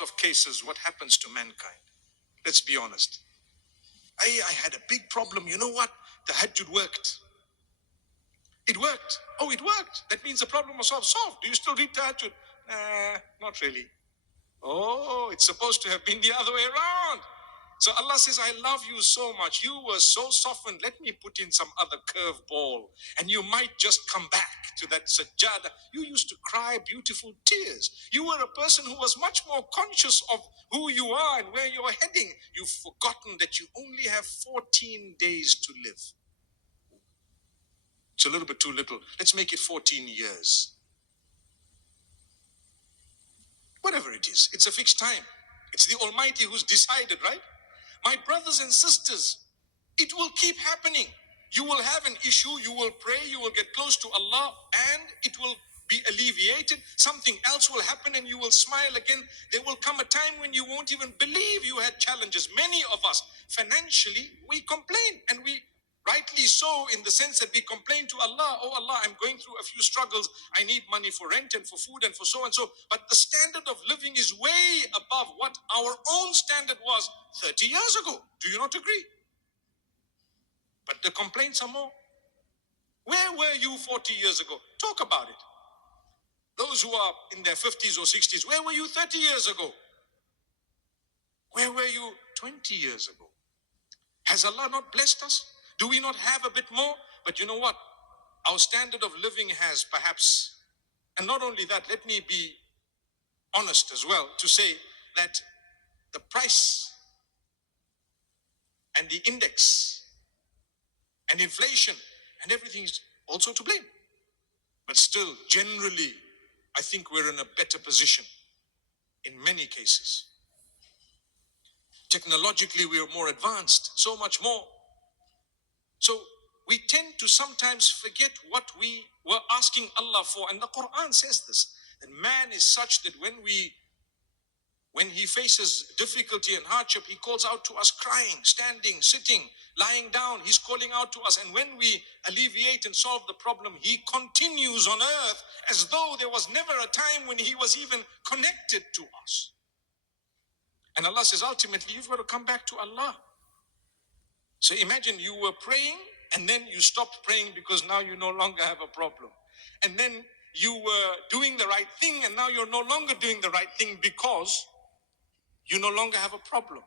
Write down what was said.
lot of cases, what happens to mankind? Let's be honest. I had a big problem. You know what? The Tahajjud worked. It worked. Oh, it worked. That means the problem was solved. Do you still read Tahajjud? Not really. Oh, it's supposed to have been the other way around. So Allah says, I love you so much. You were so softened. Let me put in some other curveball. And you might just come back to that sajjada. You used to cry beautiful tears. You were a person who was much more conscious of who you are and where you're heading. You've forgotten that you only have 14 days to live. It's a little bit too little. Let's make it 14 years. Whatever it is, it's a fixed time. It's the Almighty who's decided, right? My brothers and sisters, it will keep happening. You will have an issue, you will pray, you will get close to Allah, and it will be alleviated. Something else will happen and you will smile again. There will come a time when you won't even believe you had challenges. Many of us, financially, we complain, and we rightly so, in the sense that we complain to Allah, oh Allah, I'm going through a few struggles. I need money for rent and for food and for so and so. But the standard of living is way above what our own standard was 30 years ago. Do you not agree? But the complaints are more. Where were you 40 years ago? Talk about it. Those who are in their 50s or 60s, where were you 30 years ago? Where were you 20 years ago? Has Allah not blessed us? Do we not have a bit more? But you know what? Our standard of living has perhaps, and not only that, let me be honest as well to say that the price and the index and inflation and everything is also to blame. But still, generally, I think we're in a better position in many cases. Technologically, we are more advanced, so much more. So we tend to sometimes forget what we were asking Allah for. And the Quran says this, that man is such that when he faces difficulty and hardship, he calls out to us crying, standing, sitting, lying down. He's calling out to us. And when we alleviate and solve the problem, he continues on earth as though there was never a time when he was even connected to us. And Allah says, ultimately, you've got to come back to Allah. So imagine you were praying and then you stopped praying because now you no longer have a problem. And then you were doing the right thing and now you're no longer doing the right thing because you no longer have a problem.